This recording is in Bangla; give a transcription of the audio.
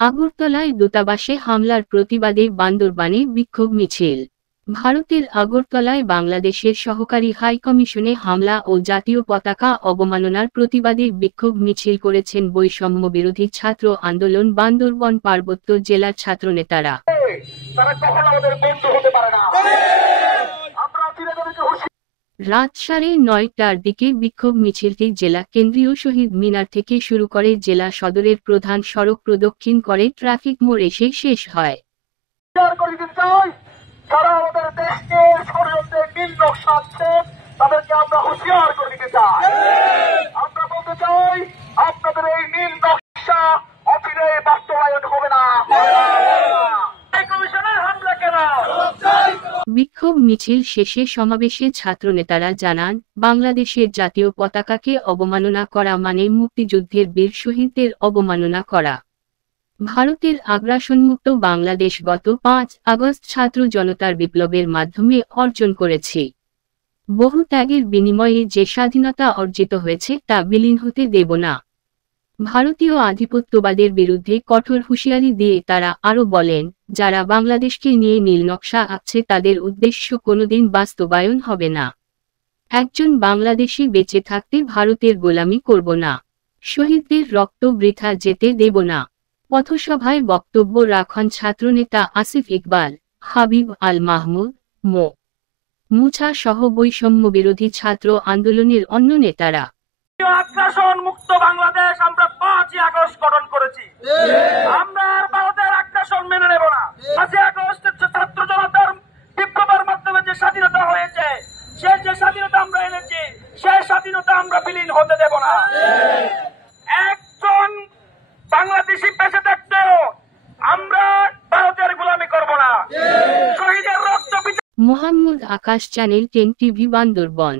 আগরতলায় দূতাবাসে হামলার প্রতিবাদে বান্দরবানে বিক্ষোভ মিছিল। ভারতের আগরতলায় বাংলাদেশের সহকারী হাইকমিশনে হামলা ও জাতীয় পতাকা অবমাননার প্রতিবাদে বিক্ষোভ মিছিল করেছেন বৈষম্য বিরোধী ছাত্র আন্দোলন বান্দরবান পার্বত্য জেলার ছাত্রনেতারা। রাত 9:30টার দিকে বিক্ষোভ মিছিলটি জেলা কেন্দ্রীয় শহীদ মিনার থেকে শুরু করে জেলা সদরের প্রধান সড়ক প্রদক্ষিণ করে ট্রাফিক মোড় এসে শেষ হয়। বিক্ষোভ মিছিল শেষে সমাবেশে ছাত্রনেতারা জানান, বাংলাদেশের জাতীয় পতাকাকে অবমাননা করা মানে মুক্তিযুদ্ধের বীর শহীদদের অবমাননা করা। ভারতের আগ্রাসনমুক্ত বাংলাদেশ গত 5 আগস্ট ছাত্র জনতার বিপ্লবের মাধ্যমে অর্জন করেছে। বহু ত্যাগের বিনিময়ে যে স্বাধীনতা অর্জিত হয়েছে তা বিলীন হতে দেব না। ভারতীয় আধিপত্যবাদের বিরুদ্ধে কঠোর হুঁশিয়ারি দিয়ে তারা আরও বলেন, যারা বাংলাদেশকে নিয়ে নীলনকশা আঁকছে তাদের উদ্দেশ্য কোনোদিন বাস্তবায়ন হবে না। একজন বাংলাদেশি বেঁচে থাকতে ভারতের গোলামি করব না। শহীদদের রক্ত বৃথা যেতে দেব না। পথসভায় বক্তব্য রাখেন ছাত্রনেতা আসিফ ইকবাল, হাবিব আল মাহমুদ, মো. মুছা সহ বৈষম্য বিরোধী ছাত্র আন্দোলনের অন্য নেতারা। আগ্রাসন মুক্ত বাংলাদেশ আমরা 5 আগস্ট গঠন করেছি। আমরা আর ভারতের আগ্রাসন মেনে নেব না। 5 আগস্টের ছাত্র জনতার বিপ্লবের মাধ্যমে যে স্বাধীনতা হয়েছে, সেই যে স্বাধীনতা আমরা এনেছি, সেই স্বাধীনতা আমরা বিলীন হতে দেব না। একজন বাংলাদেশি বেঁচে থাকতেও আমরা ভারতের গোলামি করব না। শহীদের রক্ত। মোহাম্মদ আকাশ, চ্যানেল 10 টিভি, বান্দরবান।